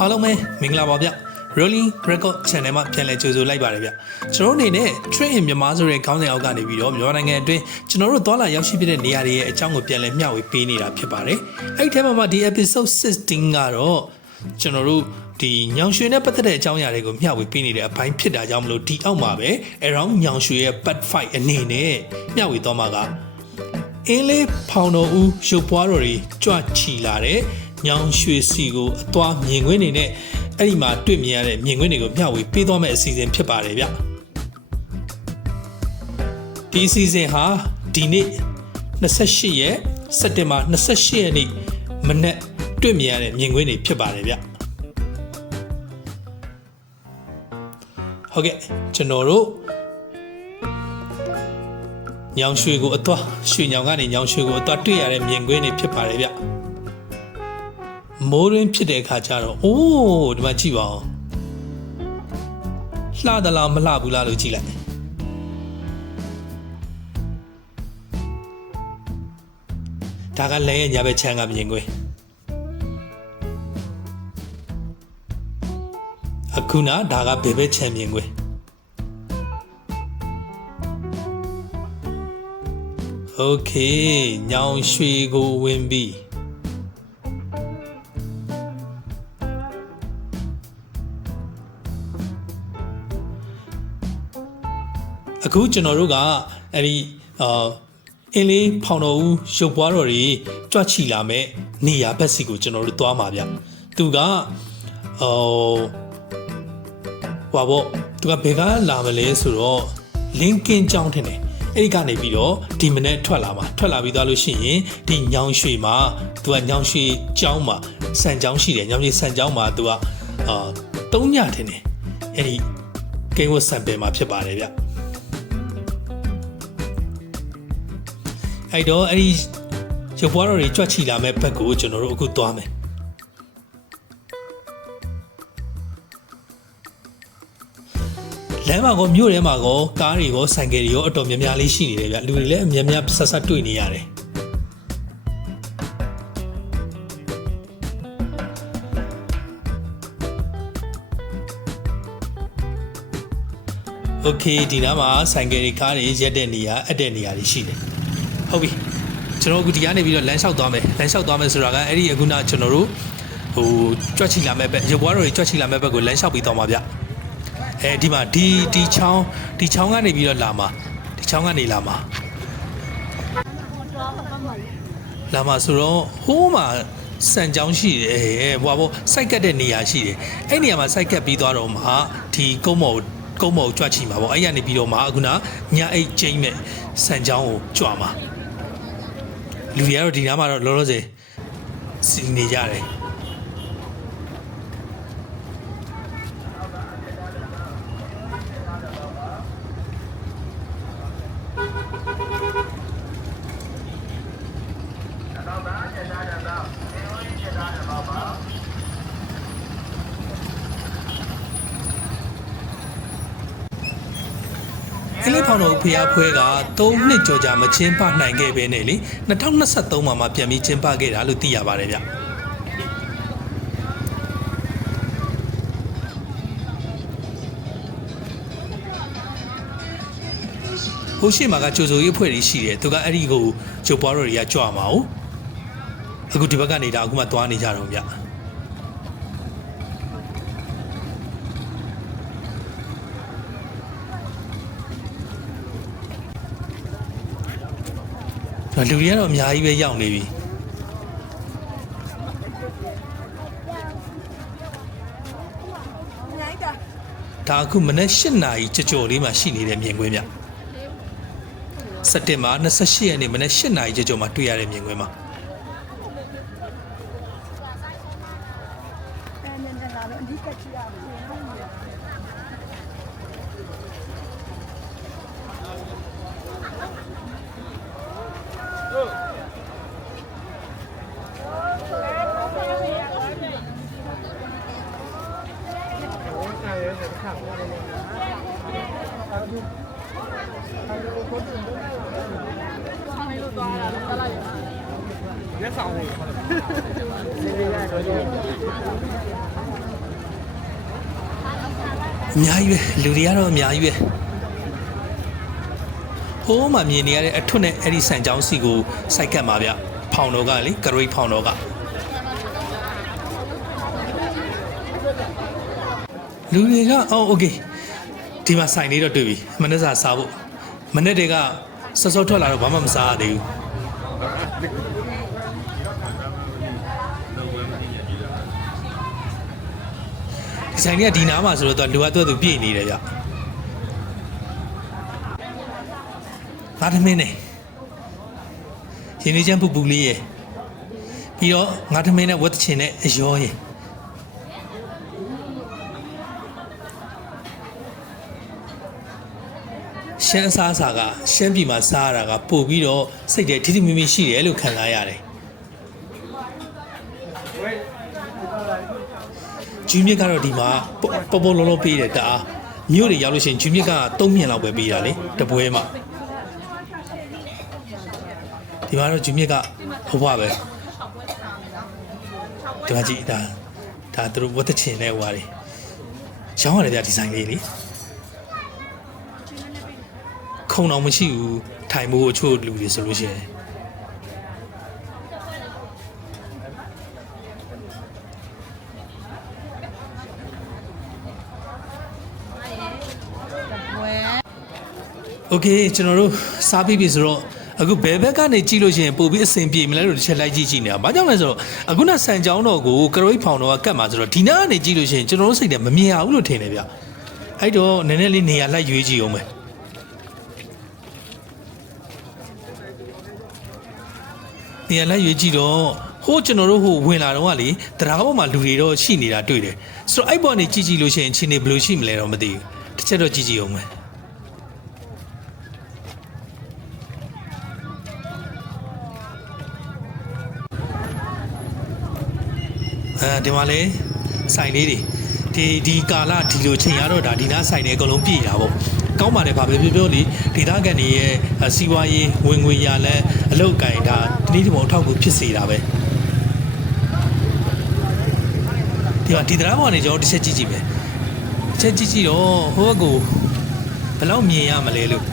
အားလုံးပဲမင်္ဂလာပါဗျ Rolling Record Channel မှာပြန်လည်ကြိုဆိုလိုက်ပါတယ်ဗျကျွန်တော်တို့အနေနဲ့ Train in မြန်မာဆိုတဲ့ခေါင်းစဉ်အောက်ကနေပြီးတော့မြန်မာနိုင်ငံအတွင်းကျွန်တော်တို့သွားလာရောက်ရှိဖြစ်တဲ့နေရာတွေရဲ့အကြောင်းကိုပြန်လည်မျှဝေပေးနေတာဖြစ်ပါတယ်အဲ့ဒီထဲမှာမှဒီ episode 16ကတော့ကျွန်တော်တို့ဒီညောင်ရွှေနဲ့ပတ်သက်တဲ့အကြောင်းအရာတွေကိုမျှဝေပေးနေတဲ့အပိုင်းဖြစ်တာကြောင့်မလို့ဒီအောက်မှာပဲ around ညောင်ရွှေရဲ့ part 5အနေနဲ့မျှဝေသွားမှာကအင်းလေးဖောင်တော်ဦးရုပ်ပွားတော်တွေကြွချီလာတဲ့ ညောင်ရွှေစီကိုအသွားမြင်ကွင်းနေနဲ့အဲ့ဒီမှာတွေ့မြင်ရတဲ့မြင်ကွင်းတွေကိုမျှဝေပေးသွားမယ့်အစီအစဉ်ဖြစ်ပါတယ်ဗျဒီအစီအစဉ်ဟာဒီနေ့28ရက်စက်တင်ဘာ28ရက်နေ့မနေ့တွေ့မြင်ရတဲ့မြင်ကွင်းတွေဖြစ်ပါတယ်ဗျဟုတ်ကဲ့ကျွန်တော်တို့ညောင်ရွှေကိုအသွားရွှေညောင်ကနေညောင်ရွှေကိုအသွားတွေ့ရတဲ့မြင်ကွင်းတွေဖြစ်ပါတယ်ဗျ မိုးရင်းဖြစ်တဲ့အခါကျတော့အိုးဒီမှာကြည့်ပါဦးလှသလားမလှဘူးလားလို့ကြည့်လိုက်ဒါကလည်းညာဘက်ချမ်းကမြင်ကွင်းအခုနဒါကဘယ်ဘက်ချမ်းမြင်ကွင်း โอเคညောင်ရွှေကိုဝင်ပြီ အခုကျွန်တော်တို့ကအဲ့ဒီအာအင်းလေးဖောင်တော်ဦးရုပ်ပွားတော်တွေကြွချီလာမဲ့နေရာဘက်စီကိုကျွန်တော်တို့သွားမှာဗျသူကဟိုဟွာပေါ့သူကဘယ်ကလာမလဲဆိုတော့လင်းကင်းကြောင်းထင်တယ်အဲ့ဒီကနေပြီးတော့ဒီမနေ့ထွက်လာမှာထွက်လာပြီးသားလို့ရှိရင်ဒီညောင်ရွှေမှာသူကညောင်ရွှေကျောင်းမှာစံကျောင်းရှိတယ်ညောင်ရွှေစံကျောင်းမှာသူကအာသုံးညထင်တယ်အဲ့ဒီကိန်းဝတ်စံပယ်မှာဖြစ်ပါတယ်ဗျ အဲ့တော့အဲ့ဒီရုပ်ပွားတော်တွေကြွက်ချီလာမဲ့ဘက်ကိုကျွန်တော်တို့အခုသွားမယ်လမ်းမှာကောမြို့ထဲမှာကောကားတွေကောဆိုင်ကယ်တွေရောအတော်များများလေးရှိနေတယ်ဗျလူတွေလည်းအများများဆက်ဆက်တွေ့နေရတယ်โอเคဒီနားမှာဆိုင်ကယ်တွေကားတွေရက်တဲ့နေရာအပ်တဲ့နေရာတွေရှိတယ် ဟုတ်ပြီကျွန်တော်အခုဒီကနေပြီးတော့လမ်းလျှောက်သွားမယ်လမ်းလျှောက်သွားမယ်ဆိုတာကအဲ့ဒီအခုနကျွန်တော်တို့ဟိုကြွက်ချီလာမဲ့ဘက်ရုပ်ဘွားတော်တွေကြွက်ချီလာမဲ့ဘက်ကိုလမ်းလျှောက်ပြီးသွားမှာဗျအဲဒီမှာဒီဒီချောင်းဒီချောင်းကနေပြီးတော့လာမှာဒီချောင်းကနေလာမှာလာမှာဆိုတော့ဟိုးမှာစံကြောင်းရှိတယ်ဟိုဘောစိုက်ကတ်တဲ့နေရာရှိတယ်အဲ့နေရာမှာစိုက်ကတ်ပြီးသွားတော့မှဒီကုန်းမော်ကုန်းမော်ကြွချီမှာပေါ့အဲ့ရနေပြီးတော့မှအခုနညအိတ်ကျိမ့်မဲ့စံကြောင်းကိုကြွမှာ လူတွေကတော့ဒီနားမှာတော့လောလောဆယ်စီနေကြတယ် အင်းလေးဖောင်တော်ဖျားဖွဲက3နှစ်ကျော်ကြာမချင်းပနိုင်ခဲ့ပဲနဲ့လေ2023မှာမှပြန်ပြီးချင်းပခဲ့တာလို့သိရပါတယ်ဗျဟိုရှိမှာကကြိုဆိုရေးအဖွဲ့တွေရှိတယ်သူကအဲ့ဒီကိုဂျိုပွားတော်တွေကကြွမှာ哦အခုဒီဘက်ကနေဒါအခုမှသွားနေကြတော့ဗျ လူတွေကတော့အများကြီးပဲရောက်နေပြီဒါအခုမနေ့၈နာရီကြကြော်လေးမှာရှိနေတဲ့မြင်ကွင်းဗျစက်တင်ဘာ28ရက်နေ့မနေ့၈နာရီကြကြော်မှာတွေ့ရတဲ့မြင်ကွင်းမှာ လက်ဆောင်လေးအများကြီးပဲလူတွေကတော့အများကြီးပဲ ဟိုးမှမြင်နေရတဲ့အထွတ်နဲ့အဲ့ဒီဆန်ချောင်းစီကိုစိုက်ကတ်ပါဗျဖောင်တော်ကလေဂရိတ်ဖောင်တော်ကလူတွေကအော်โอเคဒီမှာဆိုင်လေးတော့တွေ့ပြီမနေ့စာစားဖို့မနေ့တည်းကစောစောထွက်လာတော့ဘာမှမစားရသေးဘူးဒီဆိုင်လေးကဒီနားမှာဆိုတော့သူကလူကသူ့သူပြည့်နေတယ်ဗျ ငါသမင်းနေရင်းနှီးချမ်းပူပူလေးရယ်ပြီးတော့ငါသမင်းနဲ့ဝတ်ချင်တဲ့အယောရယ်ရှမ်းအစားအစာကရှမ်းပြည်မှာစားရတာကပို့ပြီးတော့စိတ်ထဲထိထိမိမိရှိတယ်လို့ခံစားရတယ်ဂျူးမြစ်ကတော့ဒီမှာပေါ်ပေါ်လုံးလုံးပေးတယ်တအားမြို့တွေရောက်လို့ရှိရင်ဂျူးမြစ်က3မြင်လောက်ပဲပေးတာလေတပွဲမှာ ဒီမှာတော့ဂျူးမြစ်ကဟိုဘပဲဒီမှာကြည့်ဒါဒါသူတို့ဝတ်တချင်တဲ့ဟွာတွေရောင်းရတယ်ဗျဒီဇိုင်းလေးလေခုံတော့မရှိဘူးထိုင်မိုးအချို့လူတွေဆိုလို့ရှိရင် ဝဲ โอเคကျွန်တော်တို့စားပြီးပြီဆိုတော့ အခုဘယ်ဘက်ကနေကြည့်လို့ရှိရင်ပို့ပြီးအဆင်ပြေမလဲလို့တစ်ချက်လိုက်ကြည့်ကြည့်နေတာ။ဘာကြောင့်လဲဆိုတော့အခုနဆန်ချောင်းတော်ကိုကရိုက်ဖောင်တော်ကကတ်မှာဆိုတော့ဒီနားကနေကြည့်လို့ရှိရင်ကျွန်တော်တို့စိတ်ထဲမမြင်ရဘူးလို့ထင်တယ်ဗျ။အဲ့တော့နည်းနည်းလေးနေရာလိုက်ရွေးကြည့်အောင်မယ်။နေရာလိုက်ရွေးကြည့်တော့ဟိုးကျွန်တော်တို့ဟိုဝင်လာတော့ကလေတရားဘောမှာလူတွေတော့ရှိနေတာတွေ့တယ်။ဆိုတော့အဲ့ဘောကနေကြည့်ကြည့်လို့ရှိရင်ချင်းနေဘယ်လိုရှိမလဲတော့မသိဘူး။တစ်ချက်တော့ကြည့်ကြည့်အောင်မယ်။ ဒီမှာလေဆိုင်လေးတွေဒီဒီကာလဒီလိုချိန်ရတော့ဒါဒီနားဆိုင်တွေအကုန်လုံးပြည့်တာပေါ့ကောင်းပါတယ်ဗာပဲပြောပြောလေဒေသခံတွေရဲ့အစီးပွားရေးဝင်ငွေရလဲအလုတ်ကင်ဒါဒီနေ့ဒီပုံအထောက်အကူဖြစ်စေတာပဲဒီမှာဒီတရားပေါ်ကနေကျွန်တော်တစ်ချက်ကြည့်ကြည့်မယ်တစ်ချက်ကြည့်ကြည့်တော့ဟိုဘက်ကိုဘယ်လောက်မြင်ရမလဲလို့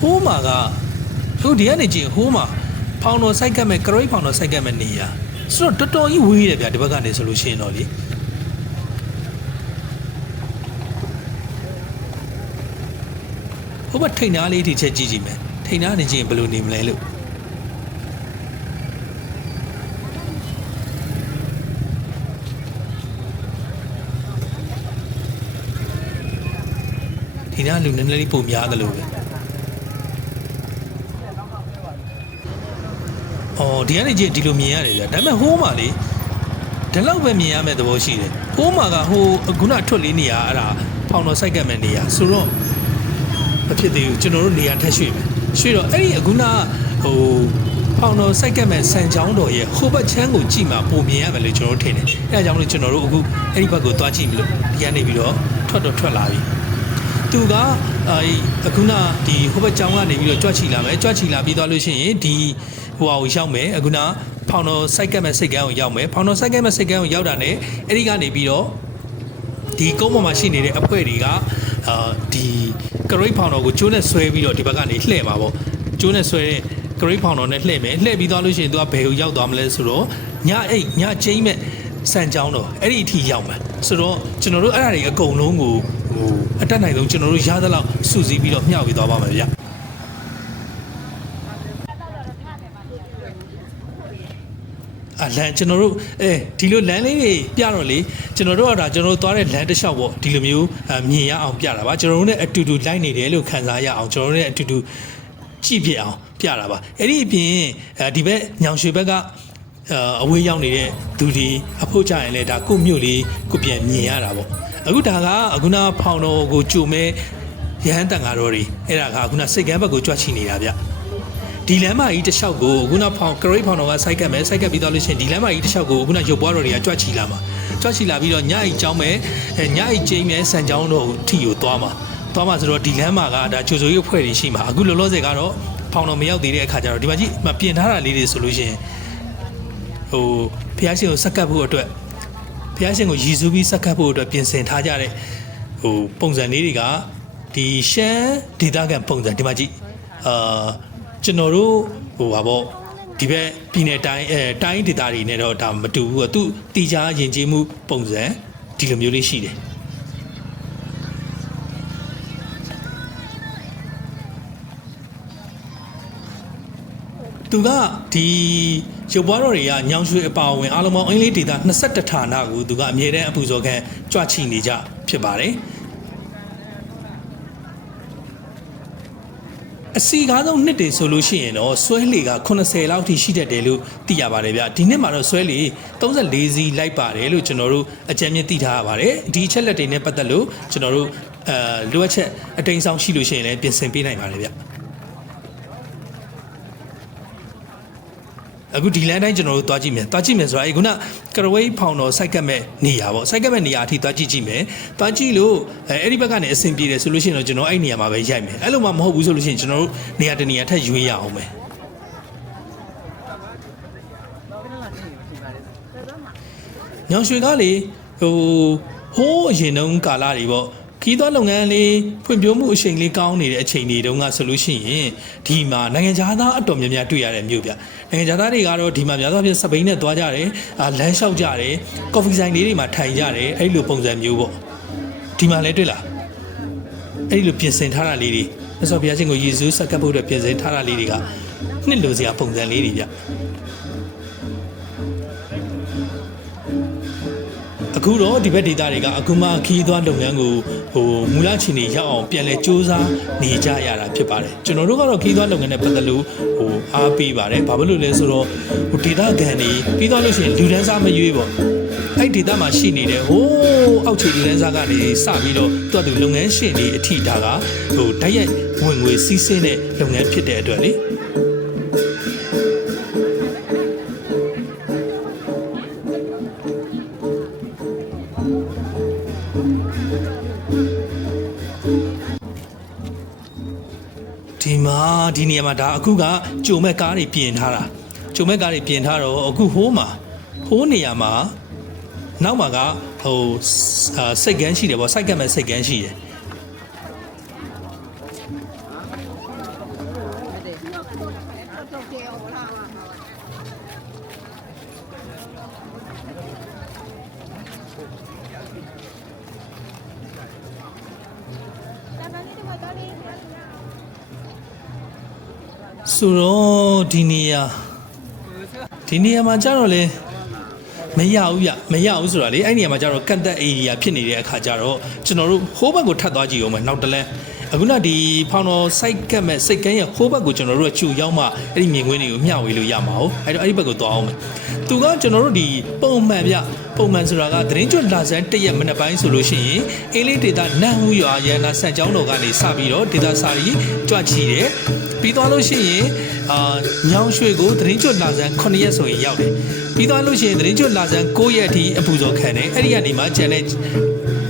ဟိုးမှာက ဟိုဒီကနေကြည့်ဟိုးမှာဖောင်တော်စိုက်ကတ်မဲ့ကရိတ်ဖောင်တော်စိုက်ကတ်မဲ့နေရဆိုတော့တော်တော်ကြီးဝေးတယ်ဗျာဒီဘက်ကနေဆိုလို့ရှိရင်တော့လေဟိုဘက်ထိန်နာလေးဒီချက်ကြည့်ကြည့်မယ်ထိန်နာနေကြည့်ရင်ဘယ်လိုနေမလဲလို့ဒီနားလူနည်းနည်းလေးပုံများတယ်လို့ပဲ အော်ဒီကနေကြည့်ဒီလိုမြင်ရတယ်ဗျာဒါပေမဲ့ဟိုးမှာလေဒီလောက်ပဲမြင်ရမယ့်သဘောရှိတယ်ဟိုးမှာကဟိုခုနအထွတ်လေးနေရအဲ့ဒါဖောင်တော်စိုက်ကတ်မဲ့နေရဆိုတော့မဖြစ်သေးဘူးကျွန်တော်တို့နေရာထက်ရွှေ့မယ်ရွှေ့တော့အဲ့ဒီအခုနဟိုဖောင်တော်စိုက်ကတ်မဲ့ဆန်ချောင်းတော်ရဲ့ဟိုဘက်ချမ်းကိုကြည့်မှပုံမြင်ရမယ်လို့ကျွန်တော်တို့ထင်တယ်အဲဒါကြောင့်မလို့ကျွန်တော်တို့အခုအဲ့ဒီဘက်ကိုသွားကြည့်မလို့ဒီကနေပြီးတော့ထွက်တော့ထွက်လာပြီသူကအဲအခုနဒီဟိုဘက်ကျောင်းကနေပြီးတော့ကြွက်ချီလာမယ်ကြွက်ချီလာပြီးသွားလို့ရှိရင်ဒီ ဟိုဟာကိုရောက်မယ်အခုနဖောင်တော်စိုက်ကတ်မဲ့စိတ်ကန်းကိုရောက်မယ်ဖောင်တော်စိုက်ကတ်မဲ့စိတ်ကန်းကိုရောက်တာ ਨੇ အဲ့ဒီကနေပြီးတော့ဒီကုန်းပေါ်မှာရှိနေတဲ့အဖွဲတွေကအာဒီကရိတ်ဖောင်တော်ကိုကျိုးနဲ့ဆွဲပြီးတော့ဒီဘက်ကနေလှည့်မှာပေါ့ကျိုးနဲ့ဆွဲတဲ့ကရိတ်ဖောင်တော်နဲ့လှည့်မယ်လှည့်ပြီးသွားလို့ရှိရင်သူကဘယ်ကိုရောက်သွားမလဲဆိုတော့ညအိတ်ညချင်းမဲ့စံကြောင်းတော့အဲ့ဒီအထိရောက်မှာဆိုတော့ကျွန်တော်တို့အဲ့ဒါတွေအကုန်လုံးကိုဟိုအတက်နိုင်ဆုံးကျွန်တော်တို့ရသလောက်စုစည်းပြီးတော့မျှဝေသွားပါမယ်ဗျ လန်ကျွန်တော်တို့အဲဒီလိုလမ်းလေးတွေပြတော့လေကျွန်တော်တို့ကဒါကျွန်တော်တို့သွားတဲ့လမ်းတစ်လျှောက်ပေါ့ဒီလိုမျိုးအမြင်ရအောင်ပြတာပါကျွန်တော်တို့ ਨੇ အတူတူလိုက်နေတယ်လို့ခံစားရအောင်ကျွန်တော်တို့ ਨੇ အတူတူကြည့်ပြအောင်ပြတာပါအဲ့ဒီအပြင်အဲဒီဘက်ညောင်ရွှေဘက်ကအာအဝေးရောက်နေတဲ့သူဒီအဖို့ကြရင်လေဒါကိုယ့်မြို့လေးကိုပြန်မြင်ရတာပေါ့အခုဒါကအခုနဖောင်တော်ကိုကြုံမဲ့ရဟန်းတန်ဃာတော်တွေအဲ့ဒါကအခုနစိတ်ကမ်းဘက်ကိုကြွချီနေတာဗျ ဒီလမ်းမကြီးတစ်လျှောက်ကိုခုနဖောင်ကရိတ်ဖောင်တော်ကစိုက်ကတ်မယ်စိုက်ကတ်ပြီးတော့လို့ရှိရင်ဒီလမ်းမကြီးတစ်လျှောက်ကိုခုနရုပ်ပွားတော်တွေကကြွချီလာမှာကြွချီလာပြီးတော့ညအိတ်ကျောင်းမယ်အဲညအိတ်ကျင်းမယ်ဆန်ကျောင်းတော်ထီကိုသွားမှာသွားမှာဆိုတော့ဒီလမ်းမှာကဒါချိုချိုရုပ်ဖွဲ့တွေရှိမှာအခုလောလောဆယ်ကတော့ဖောင်တော်မရောက်သေးတဲ့အခါကျတော့ဒီမှာကြည့်မပြင်ထားတာလေးတွေဆိုလို့ရှိရင်ဟဟိုဖျားရှင်ကိုစက္ကပ်ဖို့အတွက်ဖျားရှင်ကိုရည်စူးပြီးစက္ကပ်ဖို့အတွက်ပြင်ဆင်ထားကြတဲ့ဟိုပုံစံလေးတွေကဒီရှမ်းဒေတာကန်ပုံစံဒီမှာကြည့်အာ ကျွန်တော်တို့ဟိုပါပေါ့ဒီဘက်ပြည်နယ်တိုင်းအဲတိုင်းဒေတာတွေနဲ့တော့ဒါမတူဘူးသူတီချာယဉ်ကျေးမှုပုံစံဒီလိုမျိုးလေးရှိတယ်သူကဒီရုပ်ပွားတော်တွေကညောင်ရွှေအပါအဝင်အားလုံးပေါင်းအင်္ဂလိပ်ဒေတာ21ဌာနကိုသူကအမြဲတမ်းအပူဇော်ခံကြွချီနေကြဖြစ်ပါတယ် အစီကားဆုံးနှစ်တွေဆိုလို့ရှိရင်တော့ဆွဲလေက80လောက်ထိရှိတတ်တယ်လို့သိရပါတယ်ဗျဒီနှစ်မှာတော့ဆွဲလေ34စီးလိုက်ပါတယ်လို့ကျွန်တော်တို့အကြံဉာဏ်သိထားရပါတယ်ဒီအချက်လက်တွေနဲ့ပတ်သက်လို့ကျွန်တော်တို့အဲလိုအပ်ချက်အတိမ်ဆောင်ရှိလို့ရှိရင်လည်းပြင်ဆင်ပေးနိုင်ပါတယ်ဗျ အခုဒီလမ်းတိုင်းကျွန်တော်တို့သွားကြည့်မယ်သွားကြည့်မယ်ဆိုတာအဲခုနကရဝေးဖောင်တော်စိုက်ကတ်မဲ့နေရာပေါ့စိုက်ကတ်မဲ့နေရာအထိသွားကြည့်ကြည့်မယ်သွားကြည့်လို့အဲအဲ့ဒီဘက်ကနေအဆင်ပြေတယ်ဆိုလို့ရှိရင်တော့ကျွန်တော်အဲ့နေရာမှာပဲရိုက်မယ်အဲ့လိုမှမဟုတ်ဘူးဆိုလို့ရှိရင်ကျွန်တော်တို့နေရာတစ်နေရာထပ်ရွေးရအောင်မယ်ညောင်ရွှေကားလေဟိုဟိုးအရင်တုန်းကာလတွေပေါ့ ခီးသွွားလုပ်ငန်းလေးဖွံ့ဖြိုးမှုအချိန်လေးကောင်းနေတဲ့အချိန်တွေတုန်းကဆိုလို့ရှိရင်ဒီမှာနိုင်ငံခြားသားအတော်များများတွေ့ရတဲ့မြို့ပြနိုင်ငံခြားသားတွေကတော့ဒီမှာများသောအားဖြင့်စပိန်နဲ့သွားကြတယ်အာလမ်းလျှောက်ကြတယ်ကော်ဖီဆိုင်လေးတွေမှာထိုင်ကြတယ်အဲ့လိုပုံစံမျိုးပေါ့ဒီမှာလည်းတွေ့လားအဲ့လိုပြင်ဆင်ထားတာလေးတွေမြတ်စွာဘုရားရှင်ကိုယေရှုစက္ကပ်ဖို့အတွက်ပြင်ဆင်ထားတာလေးတွေကနှစ်လိုစရာပုံစံလေးတွေဗျ အခုတော့ဒီဘက်ဒေတာတွေကအခုမှခီးသွားလုပ်ငန်းကိုဟိုမူလချင်နေရောက်အောင်ပြန်လဲစူးစမ်းနေကြရတာဖြစ်ပါတယ်ကျွန်တော်တို့ကတော့ခီးသွားလုပ်ငန်းနဲ့ပတ်သက်လို့ဟိုအားပေးပါတယ်ဘာဖြစ်လို့လဲဆိုတော့ဟိုဒေတာကန်တွေပြီးသွားလို့ရှိရင်လူဒန်းစားမရွေးပေါ့အဲ့ဒေတာမှာရှိနေတဲ့ဟိုးအောက်ခြေလူဒန်းစားကနေစပြီးတော့သူ့အတူလုပ်ငန်းရှင်တွေအထိဒါကဟိုတိုက်ရိုက်ဝင်ငွေစီးဆင်းတဲ့လုပ်ငန်းဖြစ်တဲ့အတွက်လေ ဒီမှာဒီနေရာမှာဒါအခုကကြုံမဲ့ကားတွေပြင်ထားတာကြုံမဲ့ကားတွေပြင်ထားတော့အခုဟိုးမှာဟိုးနေရာမှာနောက်မှာကဟိုအာစိတ်ကန်းရှိတယ်ဗောစိုက်ကတ်မဲ့စိတ်ကန်းရှိတယ် ဆိုတော့ဒီနေရာဒီနေရာမှာကြတော့လေမရဘူးရမရဘူးဆိုတာလေအဲ့နေရာမှာကြတော့ကန့်သက် area ဖြစ်နေတဲ့အခါကျတော့ကျွန်တော်တို့ဟိုးဘက်ကိုထပ်သွားကြည့်အောင်မယ်နောက်တစ်လဲအခုနဒီဖောင်တော်စိုက်ကတ်မဲ့စိတ်ကန်းရဲ့ဟိုးဘက်ကိုကျွန်တော်တို့ကချူရောက်မှအဲ့ဒီမြင်ကွင်းတွေကိုမျှဝေလို့ရမှာဟုတ်အဲ့တော့အဲ့ဒီဘက်ကိုသွားအောင်မယ်သူကကျွန်တော်တို့ဒီပုံမှန်ဗျပုံမှန်ဆိုတာကသတင်းကျွတ်လာစမ်းတရက်မနေ့ပိုင်းဆိုလို့ရှိရင်အင်းလေးဒေတာနတ်ဟူရွာရန်နာဆန်ကျောင်းတော်ကနေစပြီးတော့ဒေတာစာရီကြွချီတယ် ပြီးသွားလို့ရှိရင်အာညောင်ရွှေကိုသတင်းကျွတ်လာစမ်း9ရက်ဆိုရင်ရောက်တယ်ပြီးသွားလို့ရှိရင်သတင်းကျွတ်လာစမ်း9ရက်အထိအပူဇော်ခံတယ်အဲ့ဒီကနေမှကျန်တဲ့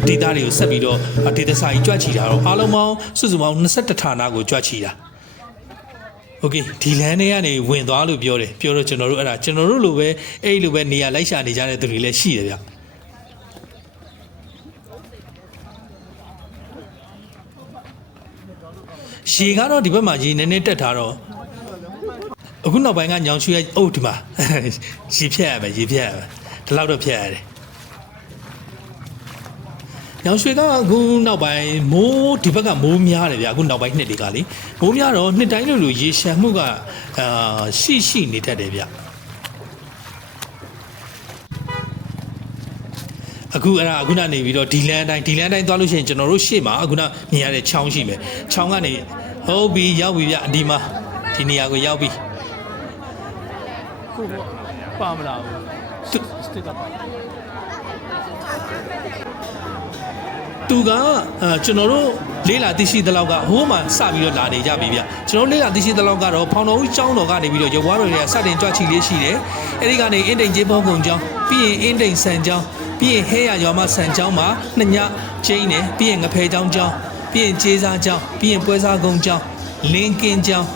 ဒေတာတွေကိုဆက်ပြီးတော့ဒေတာစာရီကြွချီတာတော့အားလုံးပေါင်းစုစုပေါင်း21ဌာနကိုကြွချီတာ โอเคဒီလမ်းထဲကနေဝင်သွားလို့ပြောတယ်ပြောတော့ကျွန်တော်တို့အဲ့ဒါကျွန်တော်တို့လိုပဲအဲ့လိုပဲနေရာလိုက်ရှာနေကြတဲ့သူတွေလည်းရှိတယ်ဗျ ရေကတော့ဒီဘက်မှာရေနည်းနည်းတက်ထားတော့အခုနောက်ပိုင်းကညောင်ချွေးရဲ့အုတ်ဒီမှာရေဖြတ်ရမယ်ရေဖြတ်ရမယ်ဒီလောက်တော့ဖြတ်ရတယ်ညောင်ရွှေကအခုနောက်ပိုင်းမိုးဒီဘက်ကမိုးများတယ်ဗျအခုနောက်ပိုင်းနှစ်တွေကလေမိုးများတော့နှစ်တိုင်းလိုလိုရေရှမ်းမှုကအာရှိရှိနေတတ်တယ်ဗျအခုအဲ့ဒါအခုကနေပြီးတော့ဒီလန်တိုင်းဒီလန်တိုင်းသွားလို့ရှိရင်ကျွန်တော်တို့ရှေ့မှာအခုနမြင်ရတဲ့ချောင်းရှိမယ်ချောင်းကနေ ဟုတ်ပြီရောက်ပြီဗျဒီမှာဒီနေရာကိုရောက်ပြီကိုပါမလားဘူးစတစ်ကပါသူကအာကျွန်တော်တို့လေးလာသိရှိသလောက်ကဟိုးမှစပြီးတော့လာနေကြပြီဗျကျွန်တော်တို့လေးလာသိရှိသလောက်ကတော့ဖောင်တော်ဦးကျောင်းတော်ကနေပြီးတော့ရုပ်ဝါတော်တွေကစတင်ကြွချီလေးရှိတယ်အဲဒီကနေအင်းတိန်ကျေးဘောကုံကျောင်းပြီးရင်အင်းတိန်ဆန်ကျောင်းပြီးရင်ဟဲရရွာမဆန်ကျောင်းမှာနှစ်ညကျင်းတယ်ပြီးရင်ငဖဲကျောင်းကျောင်း ပြီးရင်ကျေးစားကျောင်းပြီးရင်ပွဲစားကုံကျောင်းလင်းကင်းကျောင်း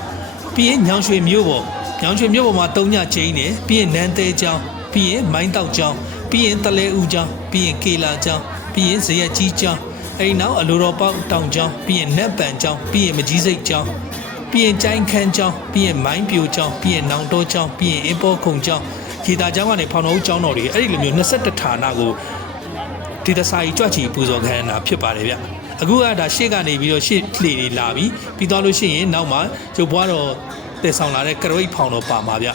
ပြီးရင်ညောင်ရွှေမြို့ပေါ်ညောင်ချွေမြို့ပေါ်မှာတုံးညကျင်းတယ်ပြီးရင်နန်းသေးကျောင်းပြီးရင်မိုင်းတောက်ကျောင်းပြီးရင်တလဲဦးကျောင်းပြီးရင်ကေလာကျောင်းပြီးရင်ဇရက်ကြီးကျောင်းအဲဒီနောက်အလိုတော်ပေါက်တောင်ကျောင်းပြီးရင်နက်ပန်ကျောင်းပြီးရင်မကြီးစိတ်ကျောင်းပြီးရင်ကျိုင်းခန်းကျောင်းပြီးရင်မိုင်းပြိုကျောင်းပြီးရင်နောင်တောကျောင်းပြီးရင်အင်ပေါ်ခုံကျောင်းခေတာကျောင်းကနေဖောင်တော်ဦးကျောင်းတော်တွေအဲ့ဒီလိုမျိုး21ဌာနကိုဒီတစာကြီးကြွချီပူဇော်ခံရတာဖြစ်ပါတယ်ဗျ အခုကဒါရှေ့ကနေပြီးတော့ရှေ့လှေတွေလာပြီးပြီးသွားလို့ရှိရင်နောက်မှကျုပ်ဘွားတော်တည်ဆောင်လာတဲ့ကရိတ်ဖောင်တော်ပါမှာဗျ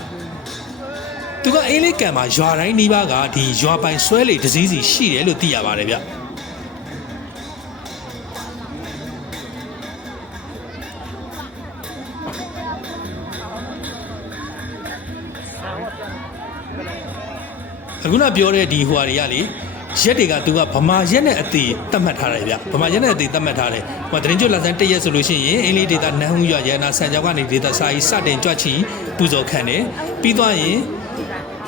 သူကအေးလေးကံမှာရွာတိုင်းနှီးပါးကဒီရွာပိုင်ဆွဲလေဒစည်းစီရှိတယ်လို့သိရပါတယ်ဗျအခုနပြောတဲ့ဒီဟိုဟာတွေကလေ ရက်တွေကသူကဗမာရက်နဲ့အသေးတတ်မှတ်ထားတယ်ဗျဗမာရက်နဲ့အသေးတတ်မှတ်ထားတယ်ဟိုသတင်းကျွတ်လာစမ်းတရက်ဆိုလို့ရှိရင်အင်းလေးဒေတာနန်းဟုရရနာဆန်ကြောက်ကနေဒေတာစာကြီးစတင်ကြွချီပူဇော်ခံတယ်ပြီးသွားရင်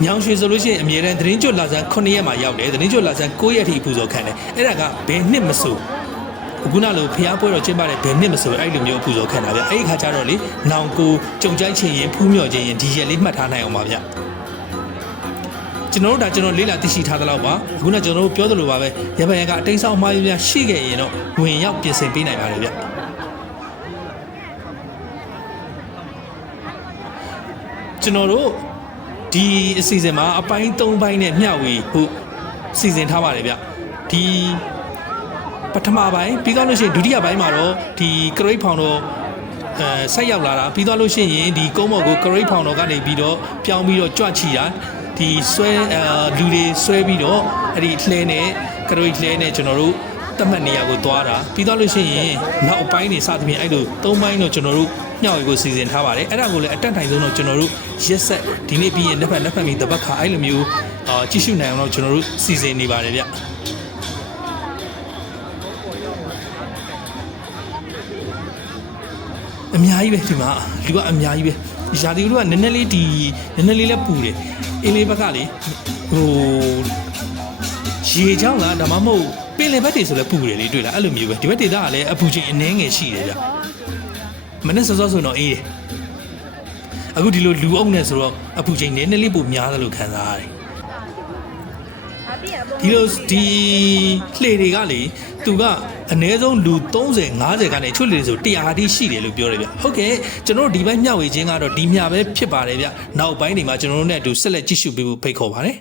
ညောင်ရွှေဆိုလို့ရှိရင်အမြဲတမ်းသတင်းကျွတ်လာစမ်း9ရက်မှာရောက်တယ်သတင်းကျွတ်လာစမ်း9ရက်ထိပူဇော်ခံတယ်အဲ့ဒါကဘယ်နှစ်မဆိုအခုနလိုဖျားပွဲတော်ကျင်းပတဲ့ဘယ်နှစ်မဆိုအဲ့လိုမျိုးပူဇော်ခံတာဗျအဲ့ဒီခါကျတော့လေနောင်ကိုကြုံကြိုက်ချင်ရင်ဖူးမြော်ခြင်းရင်ဒီရက်လေးမှတ်ထားနိုင်အောင်ပါဗျ ကျွန်တော်တို့ဒါကျွန်တော်လေးလာသိရှိထားသလောက်ပါအခုနကကျွန်တော်တို့ပြောသလိုပါပဲရပန်ရကအတိတ်ဆောင်မှားများရှိခဲ့ရင်တော့ဝင်ရောက်ပြင်ဆင်ပေးနိုင်ပါတယ်ဗျကျွန်တော်တို့ဒီအစီအစဉ်မှာအပိုင်း၃ပိုင်းနဲ့မျှဝေဟုတ်စီစဉ်ထားပါတယ်ဗျဒီပထမပိုင်းပြီးသွားလို့ရှိရင်ဒုတိယပိုင်းမှာတော့ဒီကရိတ်ဖောင်တော့အဲဆက်ရောက်လာတာပြီးသွားလို့ရှိရင်ဒီကုန်းမော်ကိုကရိတ်ဖောင်တော်ကနေပြီးတော့ပြောင်းပြီးတော့ကြွချီတာ ဒီဆွဲအဲလူတွေဆွဲပြီးတော့အဲ့ဒီလှဲနဲ့ကရိတ်လှဲနဲ့ကျွန်တော်တို့တတ်မှတ်နေရာကိုသွားတာပြီးသွားလို့ရှိရင်နောက်အပိုင်းတွေစသဖြင့်အဲ့လို၃ပိုင်းတော့ကျွန်တော်တို့ညှောက်ရီကိုစီစဉ်ထားပါတယ်အဲ့ဒါကိုလည်းအတက်တိုင်ဆုံးတော့ကျွန်တော်တို့ရက်ဆက်ဒီနေ့ပြီးရင်တစ်ဖက်တစ်ဖက်ပြီးတစ်ပတ်ခါအဲ့လိုမျိုးအာကြည့်ရှုနိုင်အောင်တော့ကျွန်တော်တို့စီစဉ်နေပါတယ်ဗျအများကြီးပဲဒီမှာလူကအများကြီးပဲ ရာသီဥတုကနည်းနည်းလေးဒီနည်းနည်းလေးလည်းပူတယ်အင်းလေးဘက်ကလေဟိုရေချောင်းလားဒါမှမဟုတ်ပင်လယ်ဘက်တွေဆိုလည်းပူတယ်လေတွေ့လားအဲ့လိုမျိုးပဲဒီဘက်ဒေသကလည်းအပူချိန်အနည်းငယ်ရှိတယ်ဗျမနေ့စောစောဆိုတော့အေးတယ်အခုဒီလိုလူအုပ်နဲ့ဆိုတော့အပူချိန်နည်းနည်းလေးပိုများတယ်လို့ခံစားရတယ် ဒီလိုဒီလှေတွေကလေသူကအနည်းဆုံးလူ30 50ကနေချွတ်လေဆို100အထိရှိတယ်လို့ပြောတယ်ဗျဟုတ်ကဲ့ကျွန်တော်တို့ဒီဘက်မျှဝေခြင်းကတော့ဒီမျှပဲဖြစ်ပါတယ်ဗျနောက်ပိုင်းတွေမှာကျွန်တော်တို့နဲ့အတူဆက်လက်ကြည့်ရှုပေးဖို့ဖိတ်ခေါ်ပါတယ်